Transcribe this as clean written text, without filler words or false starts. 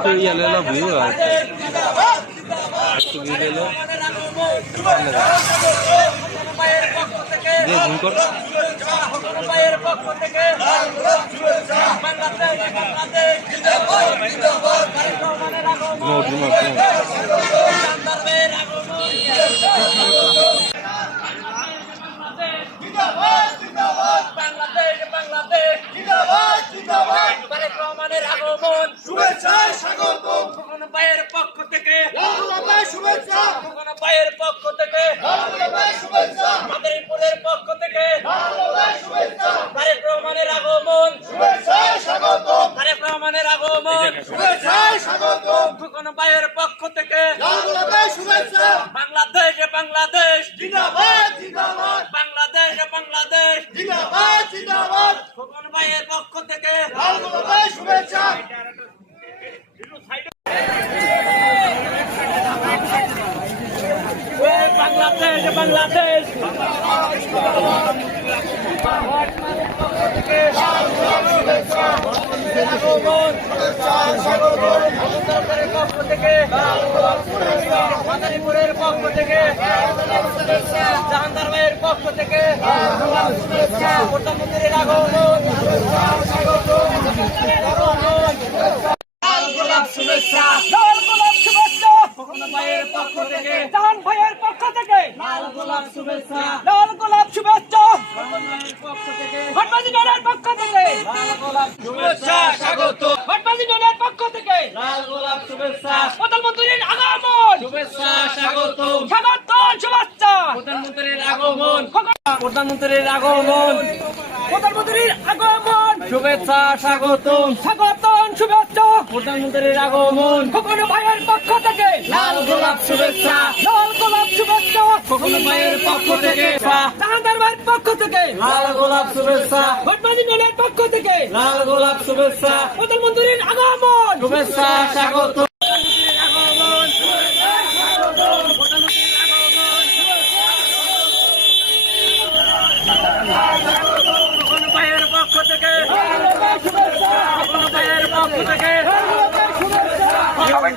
একটু ইয়ে লেলো ভিউ একটু ভিউ লেলো দিয়ে জুম কর বাংলাদেশ বাংলাদেশ জিন্দাবাদ জিন্দাবাদ বাংলাদেশ বাংলাদেশ জিন্দাবাদ জিন্দাবাদ খোকন ভাইয়ের পক্ষ থেকে লাল গোলাপের শুভেচ্ছা বাংলাদেশ বাংলাদেশ মাদারীপুরের পক্ষ থেকে জাহানদার ভাইয়ের পক্ষ থেকে প্রধানমন্ত্রীর আগমন লাল গোলাপ শুভেচ্ছা লাল গোলাপ শুভেচ্ছা ভাইয়ের পক্ষ থেকে জাহান ভাইয়ের পক্ষ থেকে লাল গোলাপ শুভেচ্ছা লাল গোলাপ শুভেচ্ছা ভটবাজি দলের পক্ষ থেকে লাল গোলাপ শুভেচ্ছা স্বাগত ভটবাজি দলের পক্ষ থেকে লাল গোলাপ শুভেচ্ছা প্রধানমন্ত্রীর আগমন শুভেচ্ছা স্বাগত স্বাগত শুভেচ্ছা প্রধানমন্ত্রীর আগমন প্রধানমন্ত্রীর আগমন প্রধানমন্ত্রীর আগমন শুভেচ্ছা স্বাগত স্বাগত শুভেচ্ছা প্রধানমন্ত্রীর আগমন খোকন ভাইয়ের পক্ষ থেকে লাল গোলাপ শুভেচ্ছা লাল গোলাপ শুভেচ্ছা খোকন ভাইয়ের পক্ষ থেকে জাহানদার ভাইয়ের পক্ষ থেকে লাল গোলাপ শুভেচ্ছা ভটবাজি দলের পক্ষ থেকে লাল গোলাপ শুভেচ্ছা প্রধানমন্ত্রীর আগমন শুভেচ্ছা স্বাগত সবাই